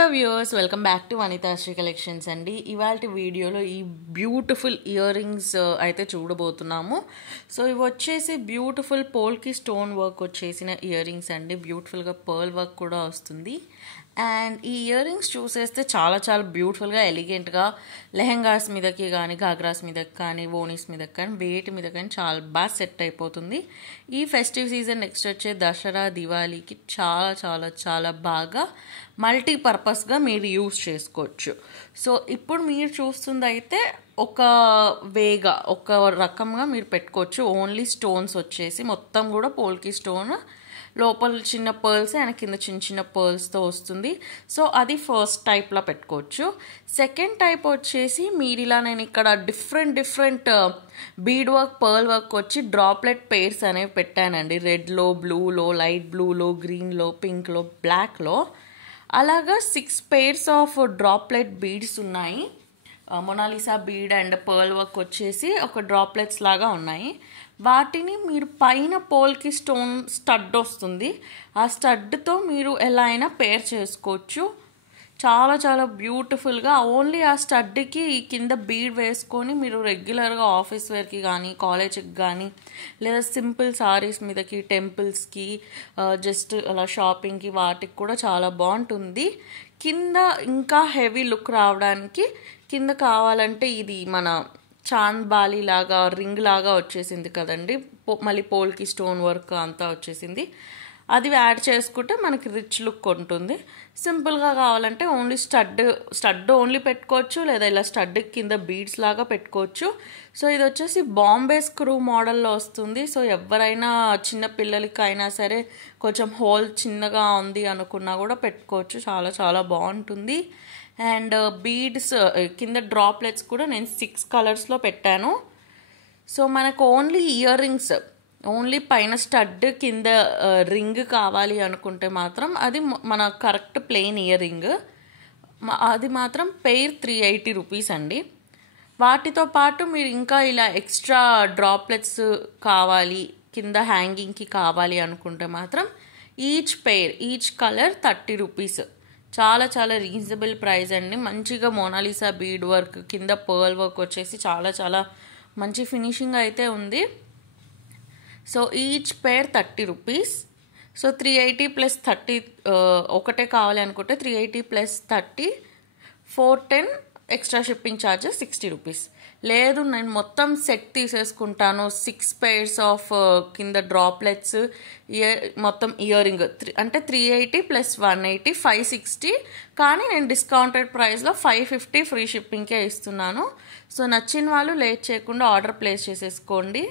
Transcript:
Hello viewers, welcome back to Vanithasri collections అండి. ఇవాళ వీడియోలో ఈ బ్యూటిఫుల్ ఇయర్ రింగ్స్ అయితే చూడబోతున్నాము. సో ఇవి వచ్చేసి బ్యూటిఫుల్ పోల్కి స్టోన్ వర్క్ వచ్చేసిన ఇయర్ రింగ్స్ అండి. బ్యూటిఫుల్గా పర్ల్ వర్క్ కూడా వస్తుంది. అండ్ ఈ ఇయర్ రింగ్స్ చూసేస్తే చాలా చాలా బ్యూటిఫుల్గా ఎలిగెంట్గా లెహెంగాస్ మీదకి కానీ, ఘాగ్రాస్ మీదకి కానీ, ఓనీస్ మీదకి కానీ, వేటి మీద కానీ చాలా బాగా సెట్ అయిపోతుంది. ఈ ఫెస్టివ్ సీజన్ నెక్స్ట్ వచ్చే దసరా, దివాళీకి చాలా చాలా చాలా బాగా మల్టీపర్పస్గా మీరు యూస్ చేసుకోవచ్చు. సో ఇప్పుడు మీరు చూస్తుంది అయితే ఒక వేగా ఒక రకంగా మీరు పెట్టుకోవచ్చు. ఓన్లీ స్టోన్స్ వచ్చేసి మొత్తం కూడా పోల్కి స్టోన్, లోపల చిన్న పర్ల్స్ అండ్ కింద చిన్న చిన్న పర్ల్స్తో వస్తుంది. సో అది ఫస్ట్ టైప్లో పెట్టుకోవచ్చు. సెకండ్ టైప్ వచ్చేసి మీరు ఇలా నేను ఇక్కడ different bead work, pearl work వచ్చి డ్రాప్లెట్ పేర్స్ అనేవి పెట్టానండి. రెడ్లో, బ్లూలో, లైట్ బ్లూలో, గ్రీన్లో, పింక్లో, బ్లాక్లో అలాగా 6 pairs ఆఫ్ డ్రాప్లెట్ బీడ్స్ ఉన్నాయి. Mona Lisa bead and pearl work వచ్చేసి ఒక డ్రాప్లెట్స్ లాగా ఉన్నాయి. వాటిని మీరు పైన పోల్కి స్టోన్ స్టడ్ వస్తుంది. ఆ స్టడ్తో మీరు ఎలా అయినా పేర్ చేసుకోవచ్చు. చాలా చాలా బ్యూటిఫుల్గా ఓన్లీ ఆ స్టడ్కి కింద బీడ్ వేసుకొని మీరు రెగ్యులర్గా ఆఫీస్ వేర్కి కానీ, కాలేజ్కి కానీ, లేదా సింపుల్ సారీస్ మీదకి, టెంపుల్స్కి, జస్ట్ అలా షాపింగ్కి వాటికి కూడా చాలా బాగుంటుంది. కింద ఇంకా హెవీ లుక్ రావడానికి కింద కావాలంటే ఇది మన చాంద్ బాలి లాగా రింగ్ లాగా వచ్చేసింది కదండి. మళ్ళీ పోల్కి స్టోన్ వర్క్ అంతా వచ్చేసింది. అది యాడ్ చేసుకుంటే మనకి రిచ్ లుక్ ఉంటుంది. సింపుల్గా కావాలంటే ఓన్లీ స్టడ్ ఓన్లీ పెట్టుకోవచ్చు, లేదా ఇలా స్టడ్ కింద బీడ్స్ లాగా పెట్టుకోవచ్చు. సో ఇది వచ్చేసి బాంబే స్క్రూ మోడల్లో వస్తుంది. సో ఎవరైనా చిన్న పిల్లలకి అయినా సరే కొంచెం హోల్ చిన్నగా ఉంది అనుకున్నా కూడా పెట్టుకోవచ్చు. చాలా చాలా బాగుంటుంది. అండ్ బీడ్స్ కింద డ్రాప్లెట్స్ కూడా నేను 6 కలర్స్లో పెట్టాను. సో మనకు ఓన్లీ ఇయర్ రింగ్స్, ఓన్లీ పైన స్టడ్ కింద రింగ్ కావాలి అనుకుంటే మాత్రం అది మన కరెక్ట్ ప్లెయిన్ ఇయర్ రింగ్, అది మాత్రం పెయిర్ 380 రూపీస్ అండి. వాటితో పాటు మీరు ఇంకా ఇలా ఎక్స్ట్రా డ్రాప్లెట్స్ కావాలి, కింద హ్యాంగింగ్కి కావాలి అనుకుంటే మాత్రం ఈచ్ కలర్ 30 రూపీస్. చాలా చాలా రీజనబుల్ ప్రైస్ అండి. మంచిగా మోనాలిసా బీడ్ వర్క్, కింద పర్ల్ వర్క్ వచ్చేసి చాలా చాలా మంచి ఫినిషింగ్ అయితే ఉంది. సో ఈచ్ పేర్ 30 రూపీస్. సో 380 + 30 ఒకటే కావాలి అనుకుంటే 380 + 30 410, ఎక్స్ట్రా షిప్పింగ్ ఛార్జెస్ 60 రూపీస్. లేదు నేను మొత్తం సెట్ తీసేసుకుంటాను, 6 pairs ఆఫ్ కింద డ్రాప్లెట్స్, మొత్తం ఇయర్ రింగ్ అంటే 380 + 180 560. కానీ నేను డిస్కౌంటెడ్ ప్రైస్లో 550 ఫ్రీ షిప్పింగ్కే ఇస్తున్నాను. సో నచ్చిన వాళ్ళు లేట్ చేయకుండా ఆర్డర్ ప్లేస్ చేసేసుకోండి.